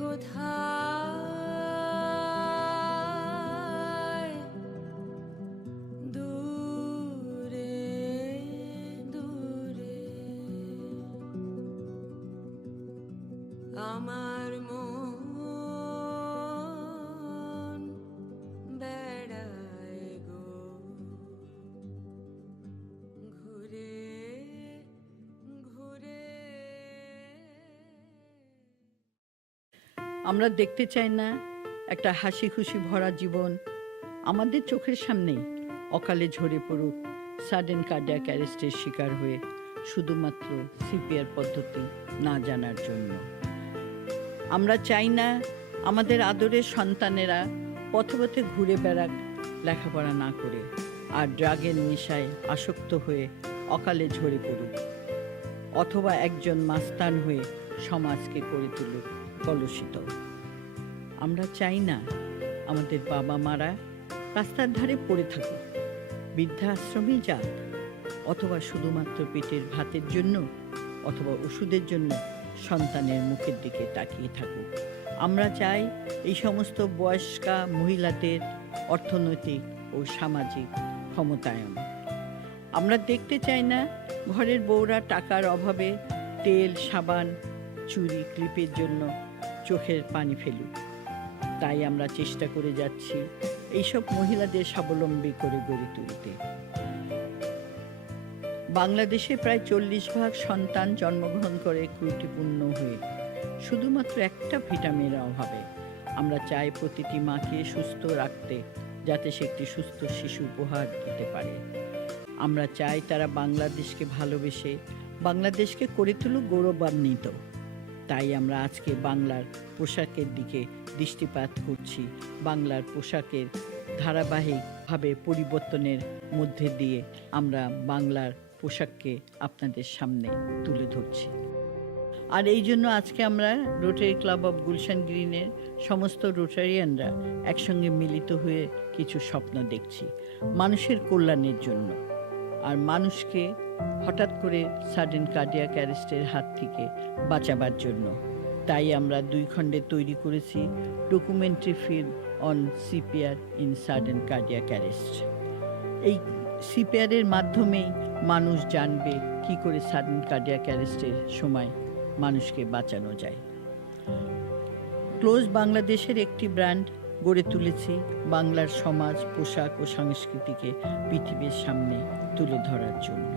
কোথায় দূরে দূরে আমার মন বেড়ায় গো ঘুরে ঘুরে। আমরা দেখতে চাই না একটা হাসি খুশি ভরা জীবন আমাদের চোখের সামনেই অকালে ঝরে পড়ুক সাডেন কার্ডিয়াক অ্যারেস্টের শিকার হয়ে শুধুমাত্র সিপিআর পদ্ধতি না জানার জন্য। আমরা চাই না আমাদের আদরের সন্তানেরা পথে পথে ঘুরে বেড়াক লেখাপড়া না করে আর ড্রাগের নেশায় আসক্ত হয়ে অকালে ঝরে পড়ুক, অথবা একজন মাস্তান হয়ে সমাজকে করে তুলুক কলুষিত। আমরা চাই না আমাদের বাবা মারা রাস্তার ধারে পড়ে থাকুক, বৃদ্ধাশ্রমে যাক, অথবা শুধুমাত্র পেটের ভাতের জন্য অথবা ওষুধের জন্য সন্তানের মুখের দিকে তাকিয়ে থাকুক। আমরা চাই এই সমস্ত বয়স্কা মহিলাদের অর্থনৈতিক ও সামাজিক ক্ষমতায়ন। আমরা দেখতে চাই না ঘরের বউরা টাকার অভাবে তেল, সাবান, চুড়ি, ক্লিপের জন্য চোখের পানি ফেলুক। তাই আমরা চেষ্টা করে যাচ্ছি এইসব মহিলাদের স্বাবলম্বী করে গড়ে তুলতে। বাংলাদেশে প্রায় 40% সন্তান জন্মগ্রহণ করে ত্রুটিপূর্ণ হয়ে শুধুমাত্র একটা ভিটামিনের অভাবে। আমরা চাই প্রতিটি মাকে সুস্থ রাখতে, যাতে সে একটি সুস্থ শিশু উপহার দিতে পারে। আমরা চাই তারা বাংলাদেশকে ভালোবেসে বাংলাদেশকে করে তুলুক গৌরবান্বিত। তাই আমরা আজকে বাংলার পোশাকের দিকে দৃষ্টিপাত করছি। বাংলার পোশাকের ধারাবাহিকভাবে পরিবর্তনের মধ্যে দিয়ে আমরা বাংলার পোশাককে আপনাদের সামনে তুলে ধরছি। আর এই জন্য আজকে আমরা রোটারি ক্লাব অফ গুলশান গ্রিনের সমস্ত রোটারিয়ানরা একসঙ্গে মিলিত হয়ে কিছু স্বপ্ন দেখছি মানুষের কল্যাণের জন্য, আর মানুষকে হঠাৎ করে সাডেন কার্ডিয়াক অ্যারেস্টের হাত থেকে বাঁচাবার জন্য। তাই আমরা 2 খণ্ডে তৈরি করেছি documentary film on CPR in sudden cardiac arrest. এই সিপিআরের মাধ্যমেই মানুষ জানবে কি করে সাডেন কার্ডিয়াক অ্যারেস্টের সময় মানুষকে বাঁচানো যায়। ক্লোজ বাংলাদেশের একটি ব্র্যান্ড গড়ে তুলেছি বাংলার সমাজ, পোশাক ও সংস্কৃতিকে পৃথিবীর সামনে তুলে ধরার জন্য।